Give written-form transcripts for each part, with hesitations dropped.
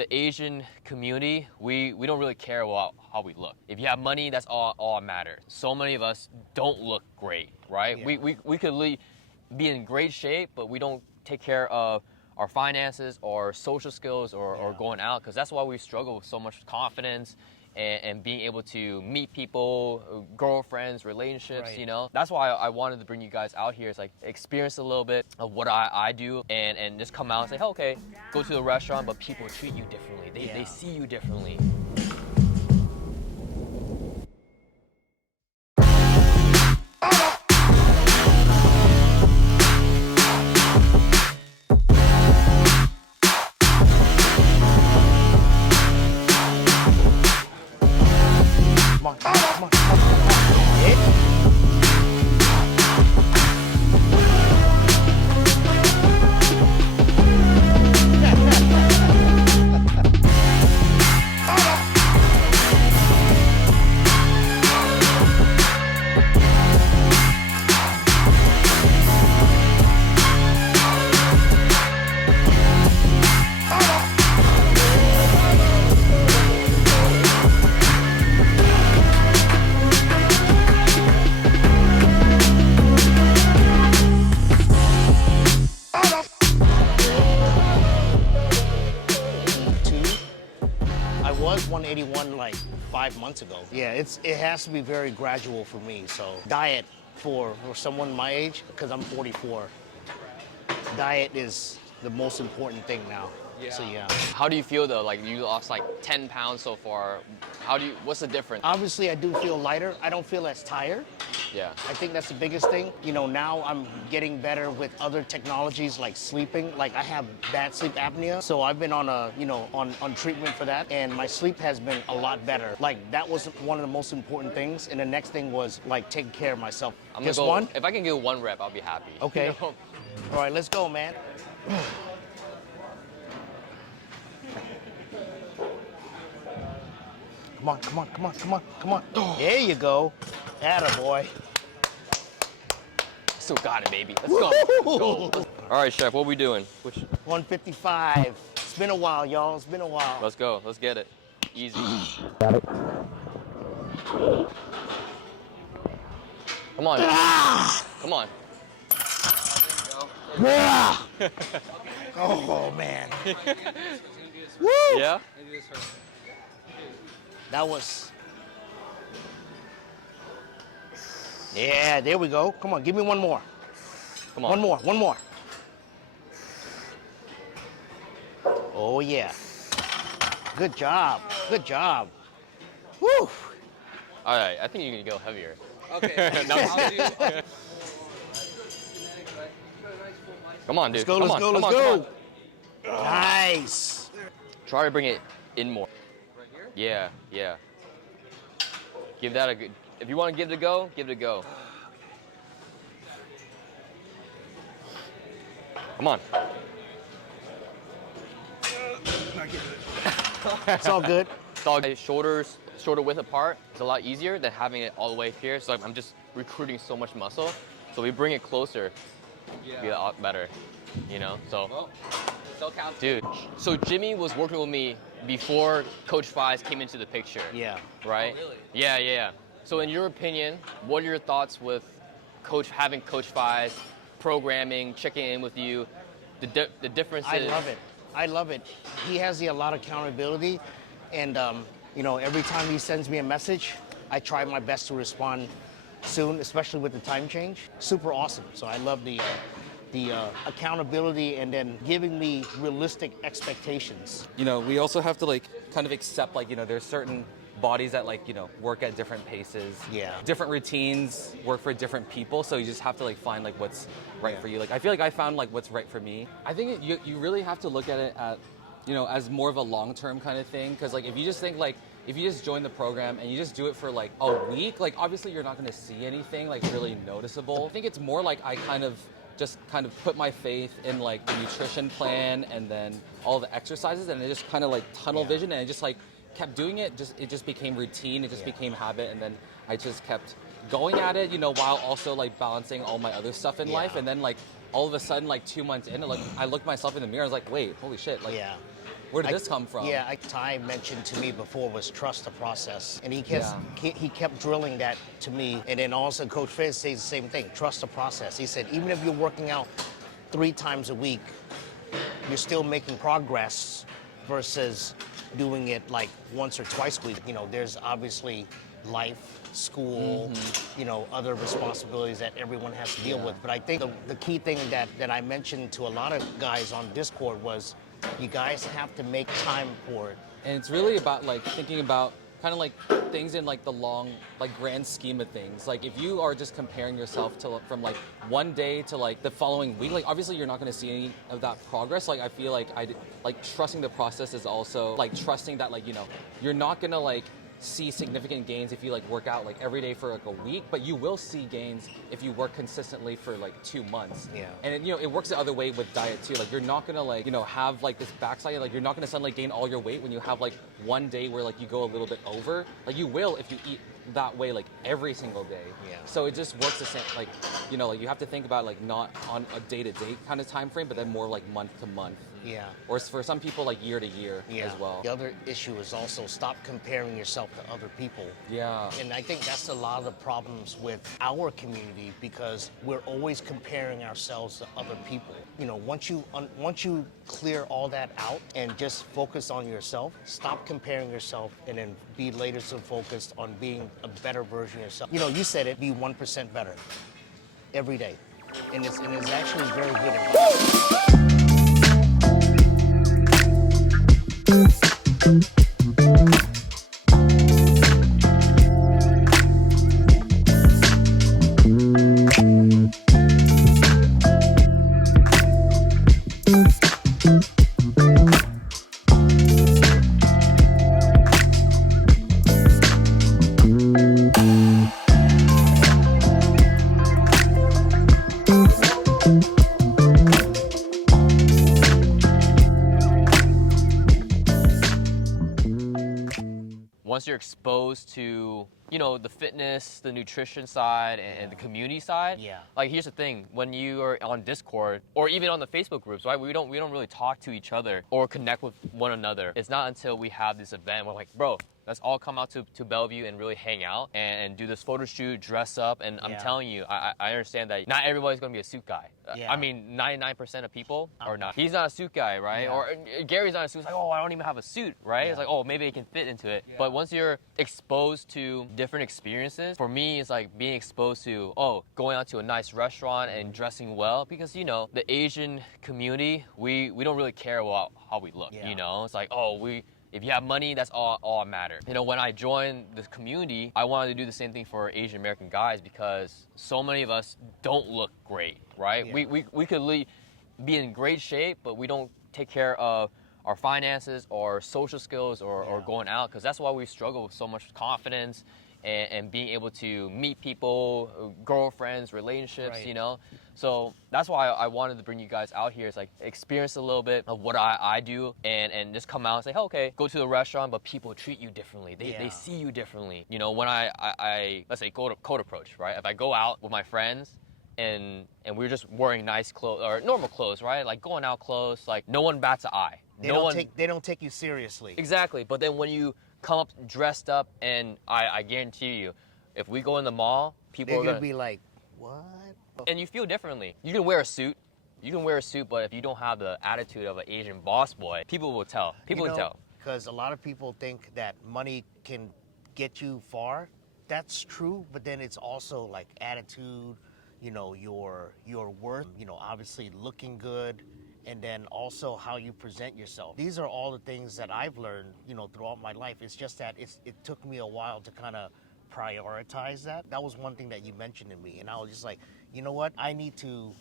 the Asian community, we don't really care about how we look. If you have money, that's all that matters. So many of us don't look great, right? Yeah. We could be in great shape, but we don't take care of our finances or social skills or going out, because that's why we struggle with so much confidence and being able to meet people, girlfriends, relationships, Right. you know. That's why I wanted to bring you guys out here. It's like experience a little bit of what I do and just come out and say, hey, okay, go to the restaurant, but people treat you differently. They see you differently. Come on, come on, come on, come on. Yeah. I was 181 like 5 months ago. Yeah, it has to be very gradual for me. So diet for someone my age, because I'm 44, diet is the most important thing now. So yeah. How do you feel though? Like you lost like 10 pounds so far. What's the difference? Obviously, I do feel lighter. I don't feel as tired. Yeah. I think that's the biggest thing. You know, now I'm getting better with other technologies like sleeping. Like I have bad sleep apnea, so I've been on on treatment for that, and my sleep has been a lot better. Like that was one of the most important things, and the next thing was like taking care of myself. I'm Just gonna go, one? If I can get one rep, I'll be happy. Okay. You know? All right, let's go, man. Come on, come on, come on, come on, come on. There you go. Atta boy. Still got it, baby. Let's go. Let's go. All right, chef. What we doing? 155. It's been a while, y'all. It's been a while. Let's go. Let's get it. Easy. Got it. Come on. Come on. Ah! Oh man. Woo! Yeah. That was. Yeah, there we go. Come on, give me one more. Come on. One more, one more. Oh yeah. Good job. Good job. Woo! All right. I think you can go heavier. Okay. No, I'll do. Come on, dude. Let's go, Come let's on, go, come let's on, go. come on. Nice. Try to bring it in more. Right here? Yeah, yeah. Give that a good. If you want to give it a go, give it a go. Come on. It's all good. Dog shoulders, shoulder width apart is a lot easier than having it all the way here. So I'm just recruiting so much muscle. So we bring it closer, be a lot better, you know. So, Well, still counts. dude. So Jimmy was working with me before Coach Fies came into the picture. Yeah. Right? Oh, really? Yeah, yeah, yeah. So in your opinion, what are your thoughts with having Coach Fies, programming, checking in with you, the differences? I love it. I love it. He has a lot of accountability, and you know, every time he sends me a message, I try my best to respond soon, especially with the time change. Super awesome. So I love the accountability and then giving me realistic expectations. You know, we also have to like kind of accept like, you know, there's certain bodies that like, you know, work at different paces. Yeah. Different routines work for different people. So you just have to like find like what's right Yeah. for you. Like I feel like I found like what's right for me. I think you really have to look at it at, you know, as more of a long-term kind of thing. Cause like if you just think like, if you just join the program and you just do it for like a week, like obviously you're not gonna see anything like really noticeable. I think it's more like I kind of put my faith in like the nutrition plan and then all the exercises, and it just kind of like tunnel vision, and it just like kept doing it. It just became routine. It just became habit, and then I just kept going at it, you know, while also like balancing all my other stuff in Yeah. life. And then like all of a sudden, like 2 months in, like I looked myself in the mirror. I was like, wait, holy shit! Like Where did this come from? Yeah, Ty mentioned to me before was trust the process, and he kept drilling that to me. And then also Coach Fez says the same thing: trust the process. He said even if you're working out 3 times a week, you're still making progress versus doing it like once or twice a week. You know, there's obviously life, school, you know, other responsibilities that everyone has to deal with. But I think the key thing that I mentioned to a lot of guys on Discord was you guys have to make time for it. And it's really about like thinking about kind of like things in like the long, like grand scheme of things. Like if you are just comparing yourself to from like one day to like the following week, like obviously you're not going to see any of that progress. Like I feel like like trusting the process is also like trusting that like, you know, you're not going to like see significant gains if you like work out like every day for like a week, but you will see gains if you work consistently for like 2 months. Yeah. And it, you know, it works the other way with diet too. Like you're not gonna like, you know, have like this backside, like you're not gonna suddenly gain all your weight when you have like one day where like you go a little bit over. Like you will if you eat that way like every single day. Yeah. So it just works the same, like, you know, like you have to think about like not on a day-to-day kind of time frame, but then more like month to month. Yeah. Or for some people like year to year as well. The other issue is also stop comparing yourself to other people. Yeah. And I think that's a lot of the problems with our community because we're always comparing ourselves to other people. You know, once you clear all that out and just focus on yourself, stop comparing yourself and then be laser focused on being a better version of yourself. You know, you said it, be 1% better every day. And it's actually very good advice. Once you're exposed to, you know, the fitness, the nutrition side, and the community side, like here's the thing: when you are on Discord or even on the Facebook groups, right? We don't really talk to each other or connect with one another. It's not until we have this event we're like, bro, let's all come out to Bellevue and really hang out and do this photo shoot, dress up. And I'm telling you, I understand that not everybody's gonna be a suit guy. I mean, 99% of people are not. He's not a suit guy, right? Or Gary's not a suit. It's like, oh, I don't even have a suit, right? It's like, oh, maybe I can fit into it. But once you're exposed to different experiences, for me, it's like being exposed to, oh, going out to a nice restaurant and dressing well, because, you know, the Asian community, we don't really care about how we look, you know? It's like, oh, if you have money, that's all that matters. You know, when I joined this community, I wanted to do the same thing for Asian American guys because so many of us don't look great, right? Yeah. We could be in great shape, but we don't take care of our finances or social skills or going out, because that's why we struggle with so much confidence and being able to meet people, girlfriends, relationships, you know? So that's why I wanted to bring you guys out here. It's like experience a little bit of what I do and just come out and say, hey, okay, go to the restaurant, but people treat you differently. They see you differently. You know, when I let's say code approach, right? If I go out with my friends and we're just wearing nice clothes or normal clothes, right? Like going out clothes, like no one bats an eye. They don't take you seriously. Exactly. But then when you come up dressed up, and I guarantee you, if we go in the mall, people They're are gonna be like, what? and you feel differently. You can wear a suit, but if you don't have the attitude of an Asian boss boy, people will tell. People will tell. Because a lot of people think that money can get you far. That's true, but then it's also like attitude, you know, your worth, you know, obviously looking good, and then also how you present yourself. These are all the things that I've learned, you know, throughout my life. It's just that it took me a while to kind of prioritize that. That was one thing that you mentioned to me, and I was just like, you know what? I need to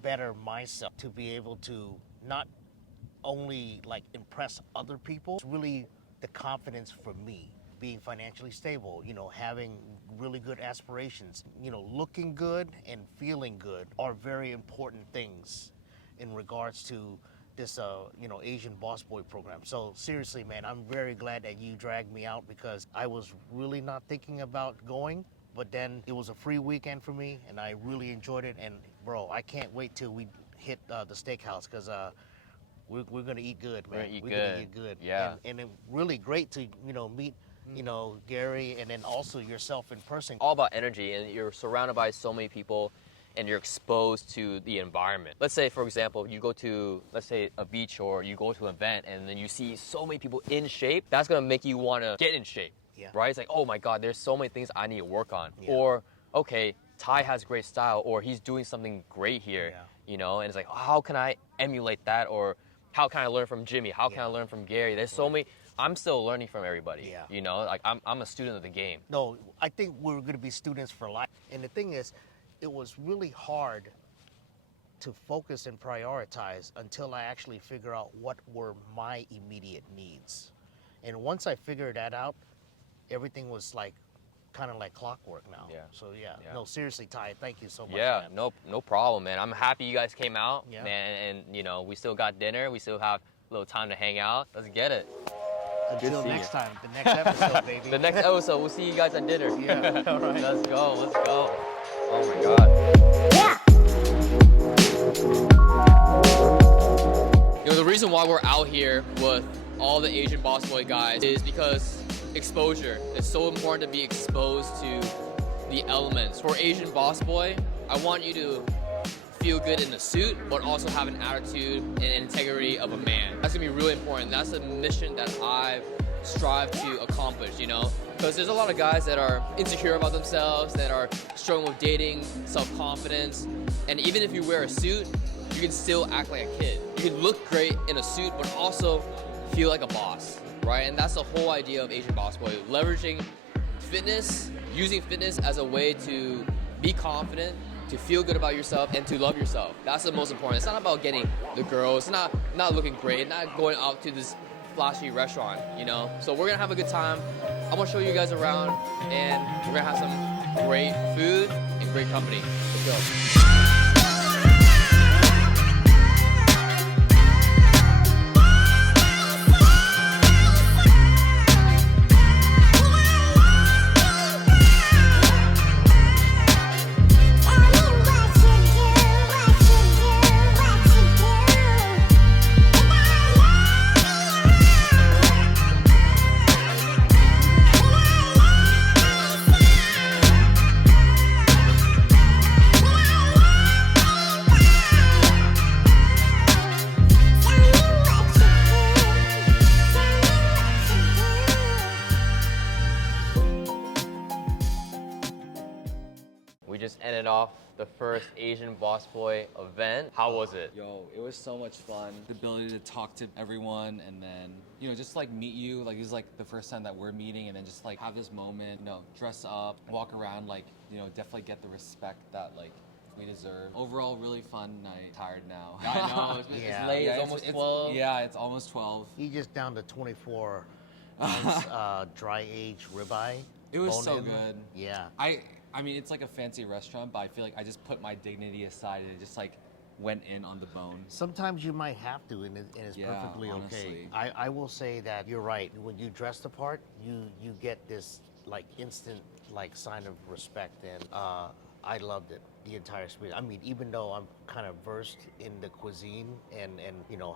better myself to be able to not only like impress other people, it's really the confidence for me. Being financially stable, you know, having really good aspirations, you know, looking good and feeling good are very important things in regards to this, you know, Asian Boss Boy program. So seriously, man, I'm very glad that you dragged me out because I was really not thinking about going, but then it was a free weekend for me and I really enjoyed it. And bro, I can't wait till we hit the steakhouse because we're gonna eat good, man. We're gonna eat we're good. gonna eat good. Yeah. And it really great to meet Gary, and then also yourself in person. All about energy, and you're surrounded by so many people and you're exposed to the environment. Let's say, for example, you go to, let's say, a beach, or you go to an event and then you see so many people in shape. That's gonna make you wanna get in shape, Yeah. right? It's like, oh my God, there's so many things I need to work on. Yeah. Or, okay, Ty has great style, or he's doing something great here, and it's like, oh, how can I emulate that? Or how can I learn from Jimmy? How can I learn from Gary? There's so many, I'm still learning from everybody, like I'm a student of the game. No, I think we're going to be students for life. And the thing is, it was really hard to focus and prioritize until I actually figure out what were my immediate needs. And once I figured that out, everything was like kind of like clockwork now. Yeah. So Yeah. no, seriously, Ty, thank you so much. Yeah, man. no problem, man. I'm happy you guys came out, Yeah. man, and we still got dinner. We still have a little time to hang out. Let's get it. Until see next you. time, the next episode, baby. The next episode, we'll see you guys at dinner. Yeah, all right. Let's go. Oh my God. The reason why we're out here with all the Asian Boss Boy guys is because exposure. It's so important to be exposed to the elements. For Asian Boss Boy, I want you to feel good in the suit, but also have an attitude and integrity of a man. That's gonna be really important. That's a mission that I strive to accomplish, Because there's a lot of guys that are insecure about themselves, that are struggling with dating, self-confidence, and even if you wear a suit, you can still act like a kid. You can look great in a suit, but also feel like a boss, right? And that's the whole idea of Asian Boss Boy, leveraging fitness, using fitness as a way to be confident, to feel good about yourself, and to love yourself. That's the most important. It's not about getting the girls, it's not looking great, not going out to this flashy restaurant, So we're gonna have a good time. I'm gonna show you guys around, and we're gonna have some great food and great company. Let's go. We just ended off the first Asian Boss Boy event. How was it? Yo, it was so much fun. The ability to talk to everyone and then, just like meet you. Like, this is like the first time that we're meeting, and then just like have this moment, dress up, walk around, like, definitely get the respect that like we deserve. Overall, really fun night. Tired now. I know, it's Yeah. late, it's almost 12. Yeah, it's almost 12. He just down to 24 ounce dry aged ribeye. It was so bone-in. good. Yeah. I mean, it's like a fancy restaurant, but I feel like I just put my dignity aside and just like went in on the bone. Sometimes you might have to, and it's Yeah, perfectly okay. honestly. I will say that you're right. When you dress the part, you get this like instant like sign of respect, and I loved it, the entire experience. I mean, even though I'm kind of versed in the cuisine and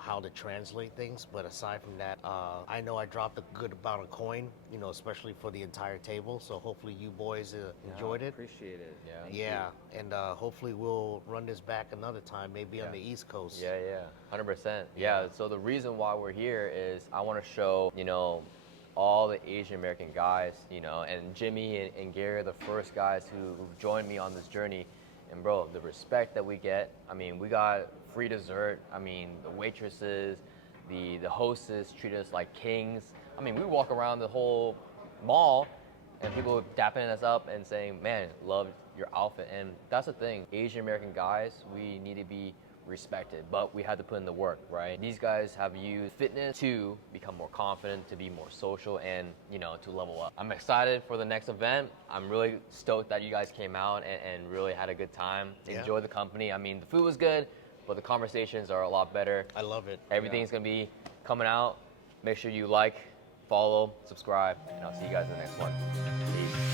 how to translate things, but aside from that, I know I dropped a good amount of coin, especially for the entire table. So hopefully you boys enjoyed it. Appreciate it. Yeah. Yeah, and hopefully we'll run this back another time, maybe on the East Coast. Yeah, 100%. Yeah, so the reason why we're here is I want to show, all the Asian American guys, and Jimmy and Gary are the first guys who joined me on this journey. And bro, the respect that we get, I mean, we got free dessert. I mean, the waitresses, the hostess treat us like kings. I mean, we walk around the whole mall and people dapping us up and saying, man, love your outfit. And that's the thing, Asian American guys, we need to be respected, but we had to put in the work, right? These guys have used fitness to become more confident, to be more social, and to level up. I'm excited for the next event. I'm really stoked that you guys came out and really had a good time. Yeah. Enjoyed the company. I mean, the food was good, but the conversations are a lot better. I love it. Everything's gonna be coming out. Make sure you like, follow, subscribe, and I'll see you guys in the next one. Peace.